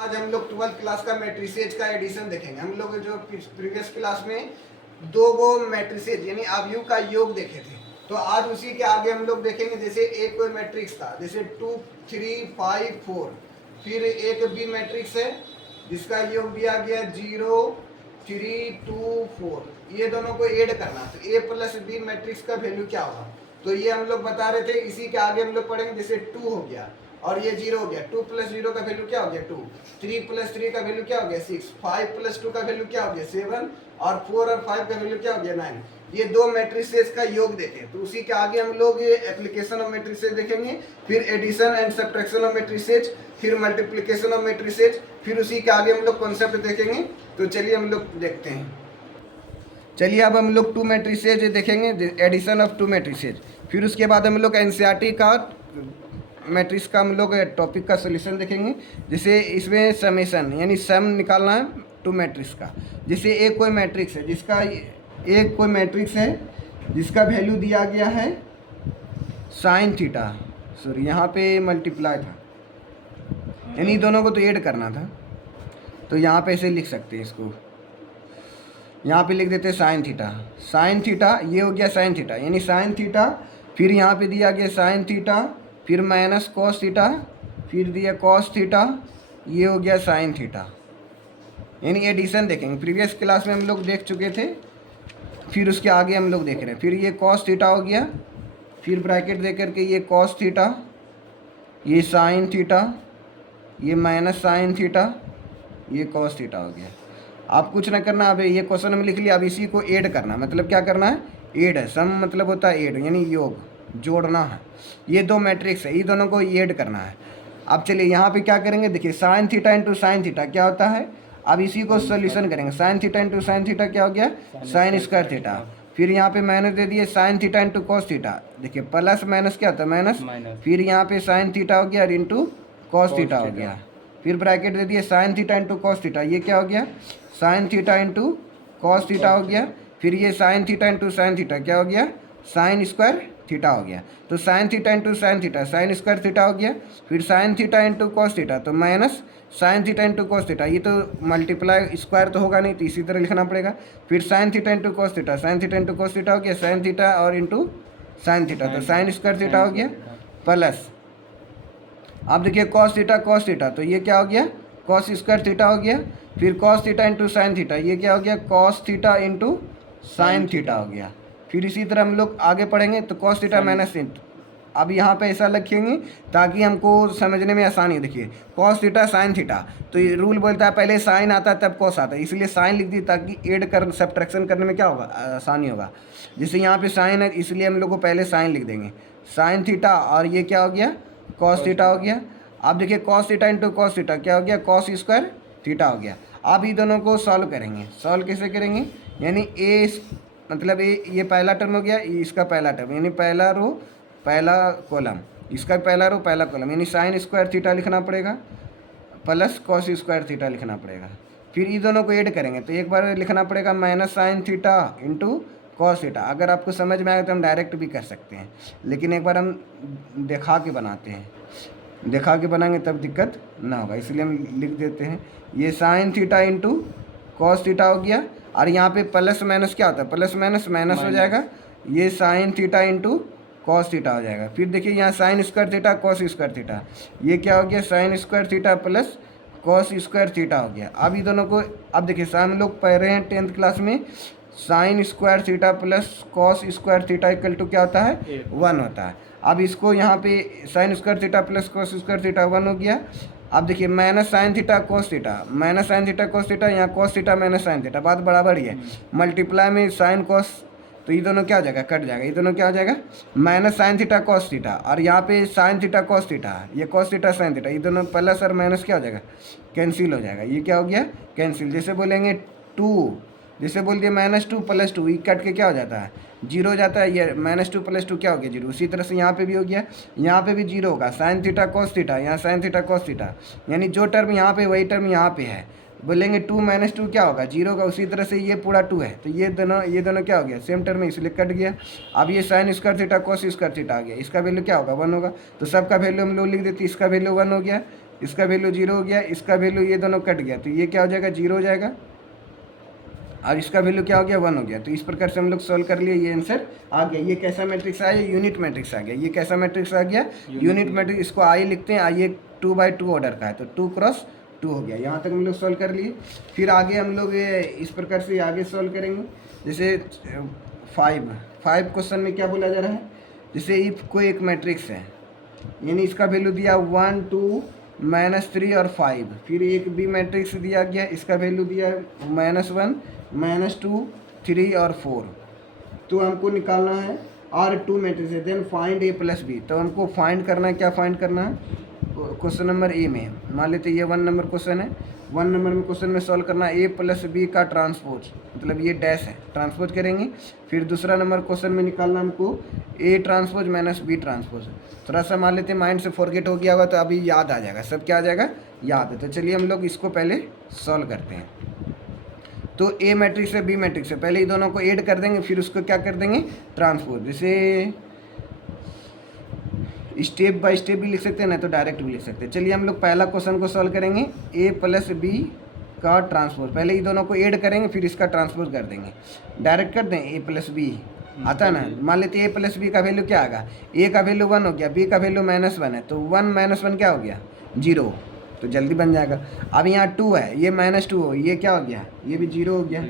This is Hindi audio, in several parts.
आज हम लोग 12th क्लास का मैट्रिसेज का एडिशन देखेंगे। हम लोग जो प्रीवियस क्लास में दो गो मैट्रिसेज यानी अवयव का योग देखे थे, तो आज उसी के आगे हम लोग देखेंगे। जैसे एक कोई मैट्रिक्स था, जैसे 2 3 5 4, फिर एक बी मैट्रिक्स है जिसका योग दिया गया 0 3 2 4। ये दोनों को ऐड करना, तो ए प्लस बी मैट्रिक्स का वैल्यू क्या होगा, तो ये हम लोग बता रहे थे। इसी के आगे हम लोग पढ़ेंगे। जैसे 2 हो गया और ये 0 हो गया, 2 प्लस 0 का वैल्यू क्या हो गया 2, 3 प्लस 3 का वैल्यू क्या हो गया 6, 5 प्लस 2 का वैल्यू क्या हो गया 7, और 4 और 5 का वैल्यू क्या हो गया 9। ये दो मैट्रिसेस का योग देखें, तो उसी के आगे हम लोग ये एप्लीकेशन ऑफ मैट्रिसेस देखेंगे, फिर addition and subtraction of matrices, फिर मल्टीप्लिकेशन ऑफ मैट्रिसेस, फिर उसी के आगे हम लोग कॉन्सेप्ट देखेंगे। तो चलिए हम लोग देखते हैं। चलिए अब हम लोग 2 मैट्रिसेज देखेंगे, एडिशन ऑफ 2 मैट्रिसेज। फिर उसके बाद हम लोग एनसीईआरटी का मैट्रिक्स का हम लोग टॉपिक का सोल्यूशन देखेंगे। जैसे इसमें समेशन यानी सम निकालना है 2 मैट्रिक्स का। जैसे एक कोई मैट्रिक्स है जिसका वैल्यू दिया गया है साइन थीटा, सॉरी यहाँ पे मल्टीप्लाई था, यानी दोनों को तो ऐड करना था, तो यहाँ पे ऐसे लिख सकते हैं। इसको यहाँ पे लिख देते हैं साइन थीटा, ये हो गया साइन थीटा यानी साइन थीटा, फिर यहाँ पे दिया गया साइन थीटा, फिर माइनस कॉस थीटा, फिर दिया कॉस थीटा, ये हो गया साइन थीटा, यानी एडिशन देखेंगे। प्रीवियस क्लास में हम लोग देख चुके थे, फिर उसके आगे हम लोग देख रहे हैं। फिर ये कॉस थीटा हो गया, फिर ब्रैकेट दे करके ये कॉस थीटा, ये साइन थीटा, ये माइनस साइन थीटा, ये कॉस थीटा हो गया। आप कुछ ना करना, अब ये क्वेश्चन में लिख लिया, अब इसी को ऐड करना, मतलब क्या करना है, ऐड है। सम मतलब होता है ऐड, यानी योग, जोड़ना है। ये दो मैट्रिक्स है, ये दोनों को ऐड करना है। अब चलिए यहाँ पे क्या करेंगे, देखिए sign theta into sine theta क्या होता है। अब इसी को सोल्यूशन करेंगे। Sign theta into sine theta क्या हो गया, साइन स्क्वायर थीटा। फिर यहाँ पे माइनस दे दिए sine theta into cos theta, देखिए प्लस माइनस क्या होता है माइनस, फिर यहाँ पे साइन थीटा हो गया और इंटू कॉस थीटा हो गया। फिर ब्रैकेट दे दिए sine theta into cos theta, ये क्या हो गया sine theta into cos theta हो गया। फिर ये sine theta into sine theta क्या हो गया, साइन स्क्वायर थीटा हो गया। तो sine theta into sine theta sine square theta हो गया। फिर sine theta into cos theta, तो minus sine theta into cos theta, ये तो मल्टीप्लाई स्क्वायर तो होगा नहीं, तो इसी तरह लिखना पड़ेगा। फिर sine theta into cos theta, sign theta into cos theta हो गया, साइन थीटा और इंटू साइन थीटा, तो साइन स्क्वायर थीटा हो गया प्लस। अब देखिए कॉस थीटा, तो ये क्या हो गया कॉस स्क्वायर थीटा हो गया। फिर cos theta into sine theta, ये क्या हो गया cos theta into sine theta हो गया। फिर इसी तरह हम लोग आगे पढ़ेंगे, तो कॉस थीटा माइनस इंटू, अब यहाँ पे ऐसा लिखेंगे ताकि हमको समझने में आसानी हो। देखिए कॉस थीटा साइन थीटा, तो ये रूल बोलता है पहले साइन आता है तब कॉस आता है, इसलिए साइन लिख दी ताकि ऐड कर सब्ट्रैक्शन करने में क्या होगा आसानी होगा। जैसे यहाँ पे साइन है, इसलिए हम लोग को पहले साइन लिख देंगे, साइन थीटा, और ये क्या हो गया कॉस थीटा हो गया। अब देखिए cos theta into cos theta क्या हो गया कॉस स्क्वायर थीटा हो गया। अब ये दोनों को सॉल्व करेंगे। सॉल्व कैसे करेंगे, यानी ए मतलब ये पहला टर्म हो गया, इसका पहला टर्म, यानी पहला रो पहला कॉलम, इसका पहला रो पहला कॉलम, यानी साइन स्क्वायर थीटा लिखना पड़ेगा प्लस कॉस स्क्वायर थीटा लिखना पड़ेगा। फिर ये दोनों को ऐड करेंगे, तो एक बार लिखना पड़ेगा minus sine theta into cos theta. अगर आपको समझ में आएगा तो हम डायरेक्ट भी कर सकते हैं, लेकिन एक बार हम दिखा के बनाते हैं, दिखा के बनाएंगे तब दिक्कत ना होगा, इसलिए हम लिख देते हैं। ये sine theta into cos theta हो गया, और यहाँ पे प्लस माइनस क्या होता है प्लस माइनस माइनस हो जाएगा, ये sine theta into cos theta हो जाएगा। फिर देखिए यहाँ sign square theta cos square theta, ये क्या हो गया sine square theta plus cos square theta हो गया। अब ये दोनों को, अब देखिए हम लोग पढ़ रहे हैं 10th क्लास में, sine square theta plus cos square theta equal to क्या होता है 1 होता है। अब इसको यहाँ पे sine square theta plus cos square theta 1 हो गया। अब देखिए minus sine theta cos theta, minus sine theta cos theta, यहाँ cos theta minus sine theta, बात बराबर ही है। मल्टीप्लाई में साइन कॉस, तो ये दोनों क्या हो जाएगा कट जाएगा, ये दोनों क्या हो जाएगा minus sine theta cos theta, और यहाँ पे साइन थीटा कॉस थीटा, ये कॉस थीटा साइन थीटा, ये दोनों प्लस और माइनस क्या हो जाएगा कैंसिल हो जाएगा, ये क्या हो गया कैंसिल। जैसे बोलेंगे 2, जैसे बोल दिए -2 + 2, ये कट के क्या हो जाता है 0 हो जाता है, ये -2 + 2 क्या हो गया 0। उसी तरह से यहाँ पे भी हो गया, यहाँ पे भी 0 होगा, साइन थीटा कॉस थीटा, यहाँ साइन थीटा कॉस थीटा, यानी जो टर्म यहाँ पे वही टर्म यहाँ पे है। बोलेंगे 2 - 2 क्या होगा 0 होगा, उसी तरह से ये पूरा 2 है, तो ये दोनों क्या हो गया सेम टर्म है, इसलिए कट गया। अब ये sine square theta cos square theta आ गया, इसका वैल्यू क्या होगा 1 होगा, तो सबका वैल्यू हम लोग लिख देते, इसका वैल्यू 1 हो गया। इसका वैल्यू 0 हो गया, इसका वैल्यू ये दोनों कट गया, तो ये क्या हो जाएगा 0 हो जाएगा, और इसका वैल्यू क्या हो गया 1 हो गया। तो इस प्रकार से हम लोग सॉल्व कर लिए, ये आंसर आ गया। ये कैसा मैट्रिक्स आया, यूनिट मैट्रिक्स आ गया। ये कैसा मैट्रिक्स आ गया, यूनिट मैट्रिक्स। इसको आई लिखते हैं, आई 2x2 ऑर्डर का है, तो 2x2 हो गया। यहाँ तक हम लोग सॉल्व कर लिए। फिर आगे हम लोग इस प्रकार से आगे सॉल्व करेंगे। जैसे 5 क्वेश्चन में क्या बोला जा रहा है, जैसे इफ कोई एक मैट्रिक्स है, यानी इसका वैल्यू दिया 1 2 -3 और 5, फिर एक बी मैट्रिक्स दिया गया, इसका वैल्यू दिया -1 -2 3 और 4, तो हमको निकालना है R2 मैट्रिक्स है। देन फाइंड A + B, तो हमको फाइंड करना है, क्या फाइंड करना है, क्वेश्चन नंबर ए में मान लेते ये 1 नंबर क्वेश्चन है। 1 नंबर में क्वेश्चन में सॉल्व करना है A + B का ट्रांसपोज, मतलब ये डैश है, ट्रांसपोज करेंगे। फिर दूसरा नंबर क्वेश्चन में निकालना हमको A ट्रांसपोज - B ट्रांसपोज। थोड़ा सा मान लेते हैं माइंड से फॉरगेट हो गया होगा, तो अभी याद आ जाएगा, सब क्या आ जाएगा, याद है। तो चलिए हम लोग इसको पहले सॉल्व करते हैं। तो ए मैट्रिक्स है, बी मैट्रिक्स है, पहले ही दोनों को ऐड कर देंगे, फिर उसको क्या कर देंगे, ट्रांसपोज। जैसे स्टेप बाय स्टेप भी लिख सकते हैं, ना तो डायरेक्ट भी लिख सकते हैं। चलिए हम लोग पहला क्वेश्चन को सॉल्व करेंगे, A + B का ट्रांसपोज। पहले ही दोनों को ऐड करेंगे, फिर इसका ट्रांसपोज कर देंगे। डायरेक्ट कर दें, A + B आता है ना। मान लेते A + B का वैल्यू क्या आएगा, A का वैल्यू 1 हो गया, B का वैल्यू -1 है, तो 1 - 1 क्या हो गया 0, तो जल्दी बन जाएगा। अब यहाँ 2 है, ये -2 हो, ये क्या हो गया, ये भी 0 हो गया।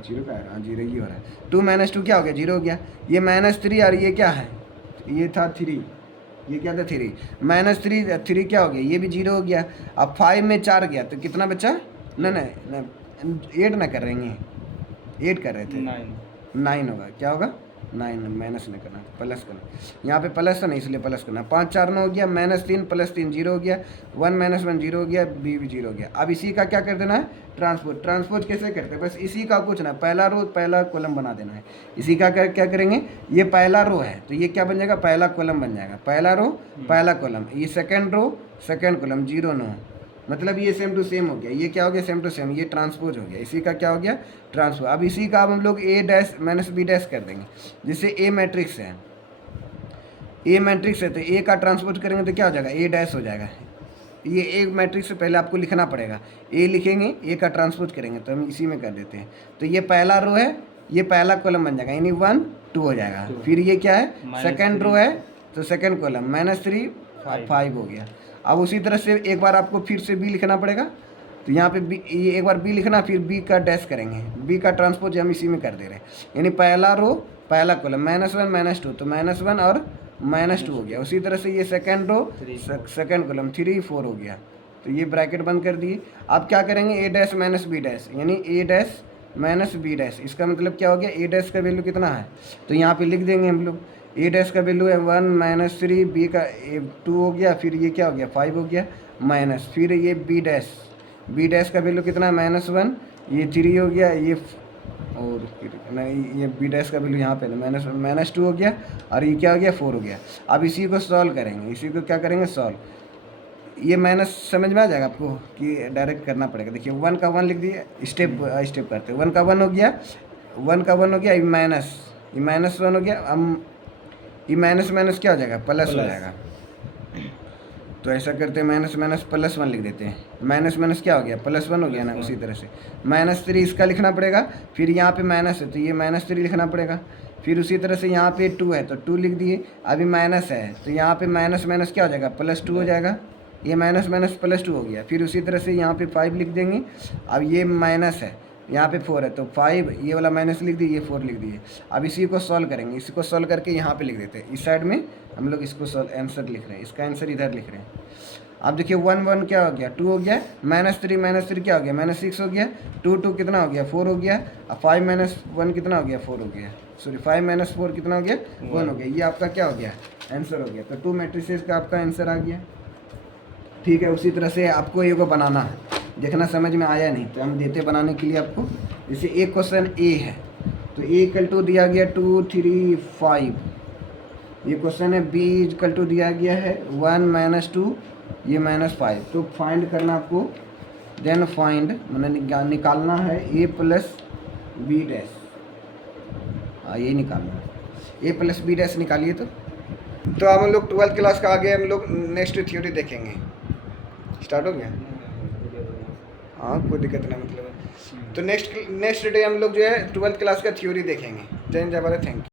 0 का है, हाँ 0 ही हो रहा है। 2 - 2 क्या हो गया, 0 हो गया। ये -3 और ये क्या है, ये था 3, ये क्या था 3 -3 क्या हो गया, ये भी 0 हो गया। अब 5 में 4 गया, तो कितना बचा, नहीं 8 ना कर रहे हैं, 8 कर रहे थे, 9 होगा, क्या होगा 9, माइनस नहीं करना, प्लस करना। यहाँ पे प्लस था नहीं, इसलिए प्लस करना। 5 4 9 हो गया, -3 + 3 0 हो गया, 1 - 1 0 हो गया, बी भी 0 हो गया। अब इसी का क्या कर देना है, ट्रांसपोज कैसे करते हैं, बस इसी का कुछ ना, पहला रो पहला कॉलम बना देना है। इसी का क्या करेंगे, ये पहला रो है, तो ये क्या बन जाएगा, पहला कॉलम बन जाएगा, पहला रो पहला कॉलम। ये सेकेंड रो सेकेंड कॉलम, 0 9, मतलब ये सेम टू सेम हो गया। ये क्या हो गया, सेम टू सेम, ये ट्रांसपोज हो गया। इसी का क्या हो गया, ट्रांसपोज। अब इसी का अब हम लोग A' - B' कर देंगे। जैसे A मैट्रिक्स है, A मैट्रिक्स है, तो A का ट्रांसपोज करेंगे तो क्या हो जाएगा, A' हो जाएगा। ये A मैट्रिक्स से पहले आपको लिखना पड़ेगा, A लिखेंगे, A का ट्रांसपोज करेंगे, तो हम इसी में कर देते हैं। तो ये पहला रो है, ये पहला कॉलम बन जाएगा, यानी 1 2 हो जाएगा। फिर ये क्या है, सेकेंड रो है, तो सेकेंड कॉलम -3 5 हो गया। अब उसी तरह से एक बार आपको फिर से B लिखना पड़ेगा, तो यहाँ पे B, ये एक बार B लिखना, फिर B का डैश करेंगे, B का ट्रांसपोज हम इसी में कर दे रहे हैं। यानी पहला रो पहला कॉलम -1 -2, तो -1 और -2 हो गया। उसी तरह से ये सेकेंड रो सेकेंड कॉलम 3 4 हो गया, तो ये ब्रैकेट बंद कर दिए। अब क्या करेंगे, A' - B', यानी A' - B', इसका मतलब क्या हो गया, A' का वैल्यू कितना है, तो यहाँ पे लिख देंगे हम लोग। A' का वैल्यू है 1 - 3, B का 2 हो गया, फिर ये क्या हो गया 5 हो गया, माइनस, फिर ये B' का वैल्यू कितना है -1, ये 3 हो गया, ये और नहीं, ये B' का वैल्यू यहाँ पे -2 हो गया, और ये क्या हो गया 4 हो गया। अब इसी को सॉल्व करेंगे, इसी को क्या करेंगे, सॉल्व। ये माइनस समझ में आ जाएगा आपको कि डायरेक्ट करना पड़ेगा। देखिए 1 का 1 लिख दिए, स्टेप स्टेप करते, 1 का 1 हो गया, 1 का 1 हो गया, ये -1 हो गया। अब ये माइनस क्या हो जाएगा, प्लस हो जाएगा। तो ऐसा करते हैं, -+1 लिख देते हैं। माइनस क्या हो गया, +1 हो गया ना। उसी तरह से -3 इसका लिखना पड़ेगा, फिर यहाँ पे माइनस है तो ये -3 लिखना पड़ेगा। फिर उसी तरह से यहाँ पे 2 है तो 2 लिख दिए। अभी माइनस है तो यहाँ पे माइनस क्या हो जाएगा, +2 हो जाएगा। ये -+2 हो गया। फिर उसी तरह से यहाँ पे 5 लिख देंगे। अब ये माइनस है, यहाँ पे 4 है तो 5, ये वाला माइनस लिख दिए, ये 4 लिख दिए। अब इसी को सॉल्व करेंगे, इसी को सॉल्व करके यहाँ पे लिख देते हैं। इस साइड में हम लोग इसको आंसर लिख रहे हैं, इसका आंसर इधर लिख रहे हैं। अब देखिए 1 1 क्या हो गया, 2 हो गया, -3 क्या हो गया, -6 हो गया, 2 2 कितना हो गया, 4 हो गया। अब 5 - 1 कितना हो गया, 4 हो गया। सॉरी 5 - 4 कितना हो गया, 1 हो गया। ये आपका क्या हो गया, आंसर हो गया। तो 2 मैट्रिसेस का आपका आंसर आ गया। ठीक है, उसी तरह से आपको ये को बनाना है, देखना समझ में आया नहीं तो हम देते बनाने के लिए आपको। जैसे एक क्वेश्चन ए है तो ए इक्वल टू दिया गया 2 3 5, ये क्वेश्चन है। बी इक्वल टू दिया गया है 1 - 2, ये -5। तो फाइंड करना आपको, देन फाइंड मतलब निकालना है A + B', हाँ यही निकालना है, A + B' निकालिए। तो अब हम लोग 12th क्लास का आगे हम लोग नेक्स्ट थ्योरी देखेंगे। स्टार्ट हो गया? हाँ कोई दिक्कत नहीं, मतलब तो नेक्स्ट डे हम लोग जो है 12th क्लास का थ्योरी देखेंगे। जय हिंद, जय भारत, थैंक यू।